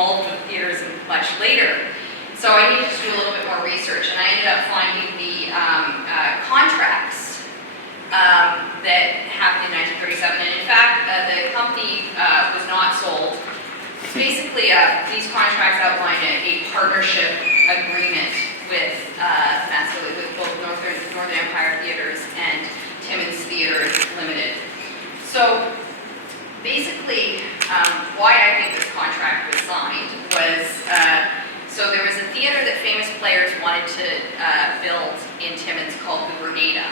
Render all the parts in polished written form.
involved with theaters much later. So I needed to do a little bit more research, and I ended up finding the contracts that happened in 1937. And in fact, the company was not sold. Basically, these contracts outline a partnership agreement with Mascioli, with both Northern Empire Theatres and Timmins Theatres Limited. So basically, why I think this contract was signed was, so there was a theatre that Famous Players wanted to build in Timmins called the Grenada.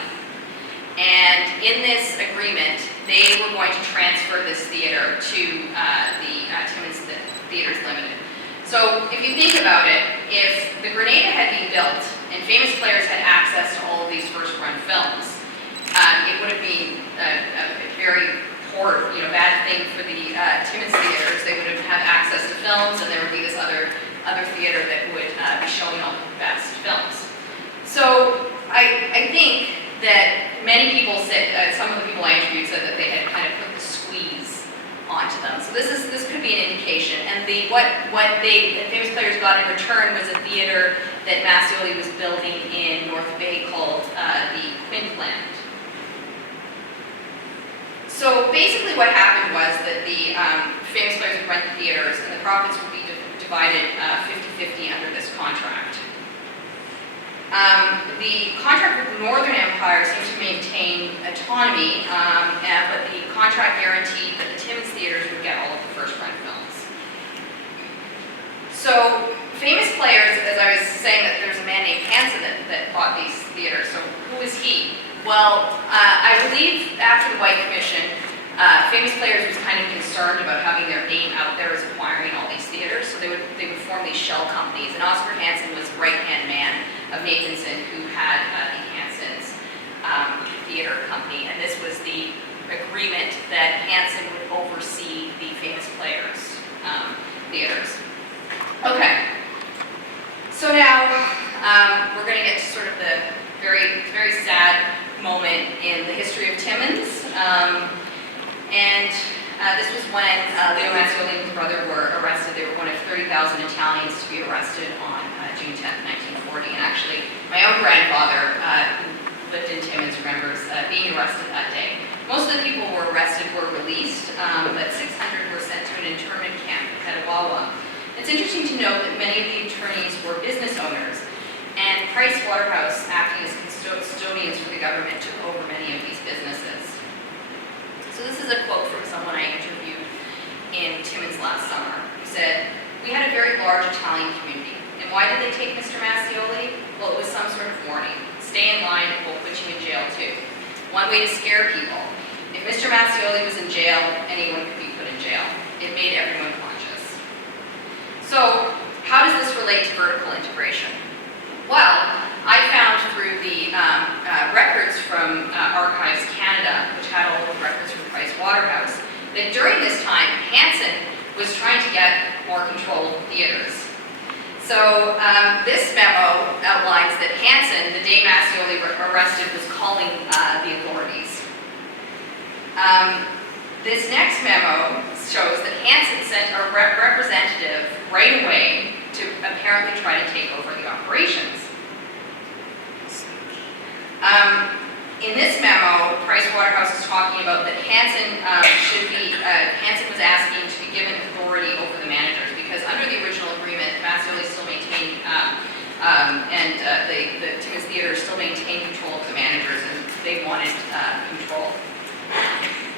And in this agreement, they were going to transfer this theatre to the Timmins Theatres Limited. So if you think about it, if the Grenada had been built and Famous Players had access to all of these first-run films, it would have been a very poor, bad thing for the Timmins theaters. They would have had access to films, and there would be this other theater that would be showing all the best films. So I think that many people said, some of the people I interviewed said that they had kind of put the squeeze onto them. So this could be an indication. And what the Famous Players got in return was a theater that Mascioli was building in North Bay called the Quintland. So basically what happened was that the Famous Players would rent the theaters, and the profits would be divided 50-50 under this contract. The contract with the Northern Empire seemed to maintain autonomy, but the contract guaranteed that the Timmins theaters would get all of the first-run films. So, Famous Players, as I was saying, that there's a man named Hansen that bought these theaters. So, who is he? Well, I believe after the White Commission, Famous Players was kind of concerned about having their name out there as acquiring all these theaters, so they would form these shell companies. And Oscar Hansen was the right-hand man of Nathanson, who had the Hansen's theater company, and this was the agreement that Hansen would oversee the Famous Players theaters. Okay, so now we're going to get to sort of the very, very sad moment in the history of Timmins. This was when Leo Mascioli and his brother were arrested. They were one of 30,000 Italians to be arrested on June 10th, 1940. And actually, my own grandfather, who lived in Timmins, remembers being arrested that day. Most of the people who were arrested were released, but 600 were sent to an internment camp at Awawa. It's interesting to note that many of the attorneys were business owners, and Price Waterhouse, acting as custodians for the government, took over many of these businesses. So this is a quote from someone I interviewed in Timmins last summer, who said, "We had a very large Italian community. And why did they take Mr. Mascioli? Well, it was some sort of warning. Stay in line, we'll put you in jail too. One way to scare people. If Mr. Mascioli was in jail, anyone could be put in jail. It made everyone conscious." So, how does this relate to vertical integration? Well, I found through the records from Archives Canada, which had all the records from Price Waterhouse, that during this time, Hansen was trying to get more control of theaters. So this memo outlines that Hansen, the day Mascioli arrested, was calling the authorities. This next memo shows that Hansen sent a representative right away to apparently try to take over the operations. In this memo, Price Waterhouse is talking about that Hansen was asking to be given authority over the managers, because under the original agreement, Mascioli still maintained, the Timmins Theatre still maintained control of the managers, and they wanted control.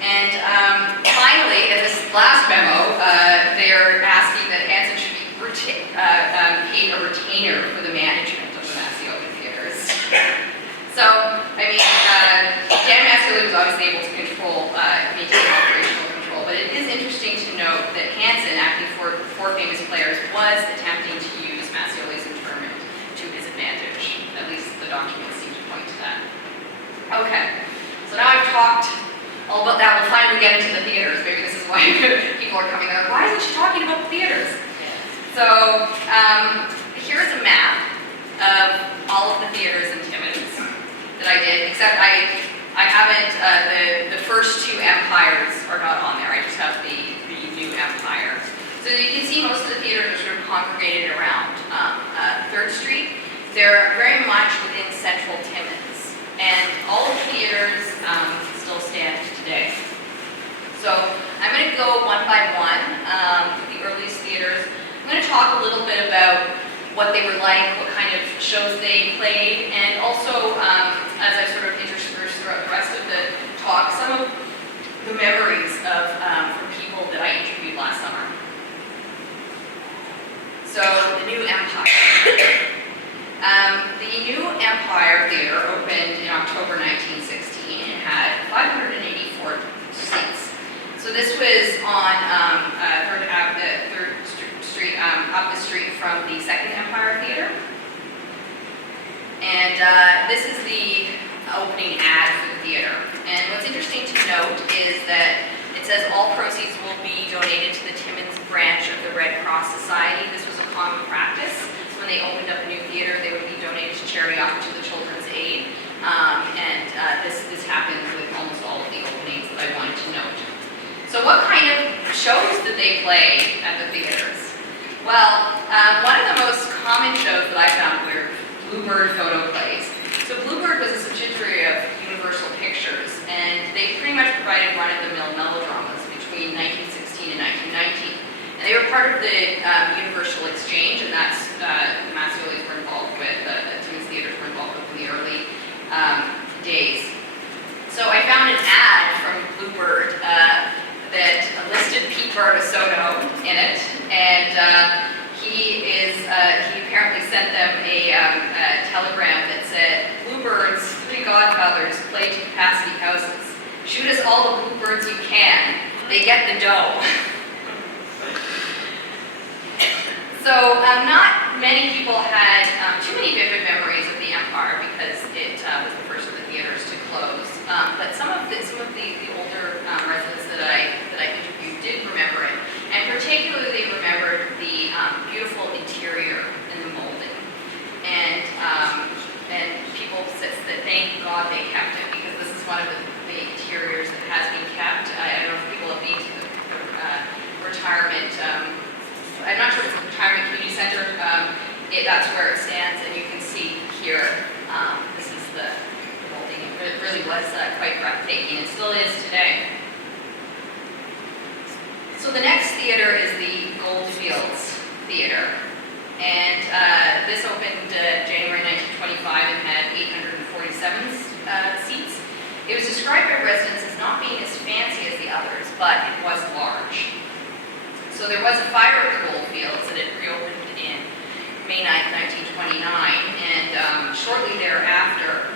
And finally, in this last memo, they're asking that Hansen should be paid a retainer for the management of the Mascioli theaters. So, I mean, Dan Mascioli was obviously able to maintain operational control, but it is interesting to note that Hansen, acting for Famous Players, was attempting to use Mascioli's internment to his advantage. At least the documents seem to point to that. Okay, so now I've talked all about that. We'll finally get into the theaters. Maybe this is why people are coming there. Why isn't she talking about the theaters? So, here's a map of all of the theaters in Timmins that I did, except I haven't, the first two empires are not on there. I just have the new empire. So you can see most of the theaters are sort of congregated around 3rd Street. They're very much within central Timmins, and all of the theaters still stand today. So I'm going to go one by one, the earliest theaters. I'm going to talk a little bit about what they were like, what kind of shows they played, and also, as I sort of intersperse throughout the rest of the talk, some of the memories of from people that I interviewed last summer. So, the New Empire. The New Empire Theatre opened in October 1916 and had 584 seats. So this was on 3rd Street, up the street from the Second Empire Theatre. And this is the opening ad for the theatre. And what's interesting to note is that it says all proceeds will be donated to the Timmins branch of the Red Cross Society. This was a common practice. When they opened up a new theatre, they would be donated to charity, often to the Children's Aid. This happened with almost all of the openings that I wanted to note. So what kind of shows did they play at the theatres? Well, one of the most common shows that I found were Bluebird photo plays. So Bluebird was a subsidiary of Universal Pictures, and they pretty much provided run-of-the-mill melodramas between 1916 and 1919. And they were part of the Universal Exchange, and that's the Masciolis were involved with, the Timmins theaters were involved with in the early days. So I found an ad from Bluebird that listed Pete Barbasoto in it, and he apparently sent them a telegram that said, "Bluebirds, 3 godfathers play to capacity houses. Shoot us all the bluebirds you can. They get the dough." So not many people had too many vivid memories of the Empire because it was the first of the theaters to close. But some of the older residents that I interviewed did remember it, and particularly they remembered the beautiful interior and the molding. And people said that thank God they kept it, because this is one of the interiors that has been kept. I don't know if people have been to the retirement. I'm not sure if it's a retirement community center. That's where it stands, and you can see here. This is the molding. It really was quite breathtaking, and still is today. So the next theater is the Goldfields Theater, and this opened January 1925 and had 847 seats. It was described by residents as not being as fancy as the others, but it was large. So there was a fire at the Goldfields, and it reopened in May 9, 1929, and shortly thereafter,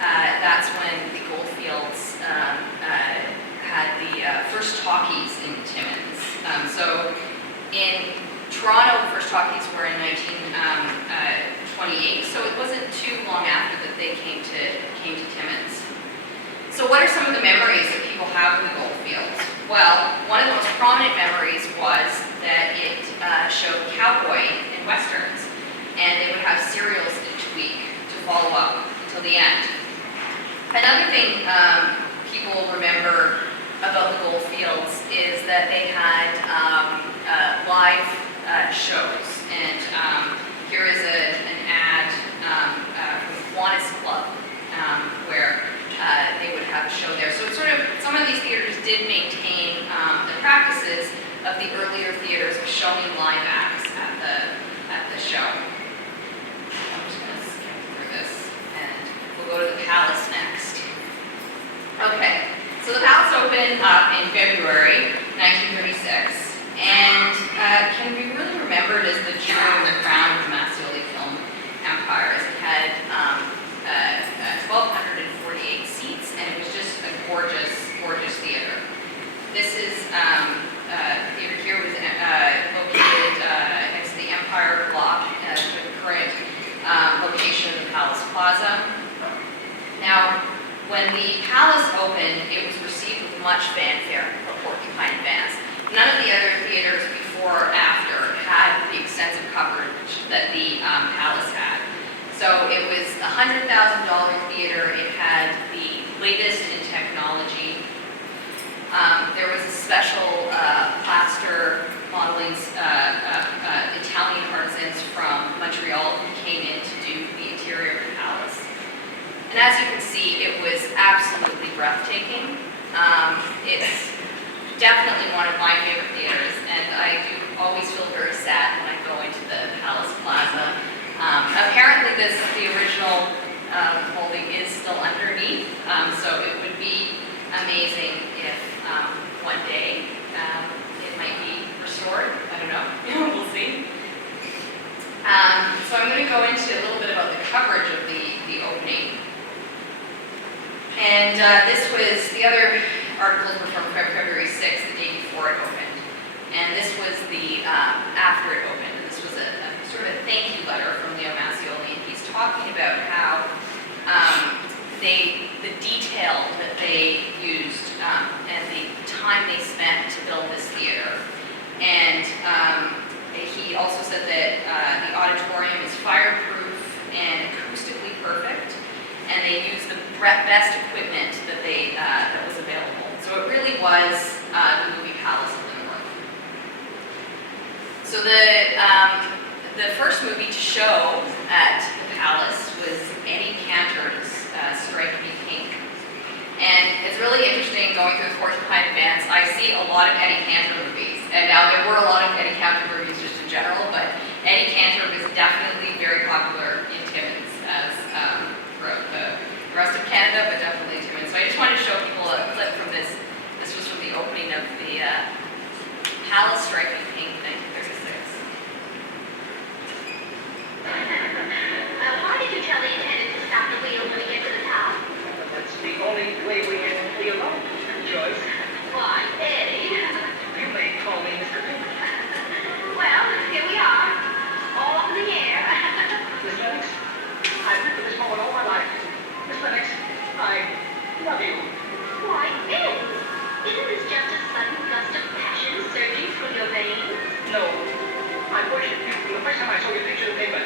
that's when the Goldfields had the first talkies in Timmins. So in Toronto, the first talkies were in 1928, so it wasn't too long after that they came to Timmins. So what are some of the memories that people have of the Goldfields? Well, one of the most prominent memories was that it showed cowboy and westerns, and they would have serials each week to follow up until the end. Another thing people remember about the Goldfields is that they had live shows, and here is an ad from the Kiwanis Club where they would have a show there. So it's sort of, some of these theaters did maintain the practices of the earlier theaters of showing live acts at the show. I'm just going to skip through this, and we'll go to the Palace next. Okay, so the Palace opened up in February 1936, and can be really remembered as the jewel in the crown of the Mascioli film empire, as it had 1,248 seats, and it was just a gorgeous, gorgeous theater. This is, the theater here was located next to the Empire Block, the current location of the Palace Plaza. Now, when the Palace opened, it was received with much fanfare for Porcupine fans. None of the other one of my favorite theaters, and I do always feel very sad when I go into the Palace Plaza. Apparently the original molding is still underneath, so it would be amazing if one day it might be restored. I don't know, we'll see. So I'm going to go into a little bit about the coverage of the opening. And the other articles were from February 6th, the day before it opened. And this was the after it opened. This was a sort of a thank you letter from Leo Mascioli, and he's talking about how the detail that they used and the time they spent to build this theater. And he also said that the auditorium is fireproof and acoustically perfect, and they used the best equipment that was available. So it really was the movie Palace of the North. So the first movie to show at the Palace was Eddie Cantor's Strike Me Pink. And it's really interesting going through the Porcupine events. I see a lot of Eddie Cantor movies. And now there were a lot of Eddie Cantor movies just in general, but Eddie Cantor was definitely very popular in Timmins as throughout the rest of Canada, but definitely Timmins. So I just wanted to show people a clip from this. This was from the opening of the Palace Strike Me Pink, 1936. Why did you tell the attendant to stop the wheel when we get to the top? That's the only way we can be alone, Joyce. Why, Eddie. You may call me Mr. Pink. Well, here we are, all up in the air. Miss Lennox, I've lived with this moment all my life. Miss Lennox, I love you. Why, Eddie, isn't this just a sudden gust of passion surging through your veins? No, I worshipped you from the first time I saw your picture in the paper.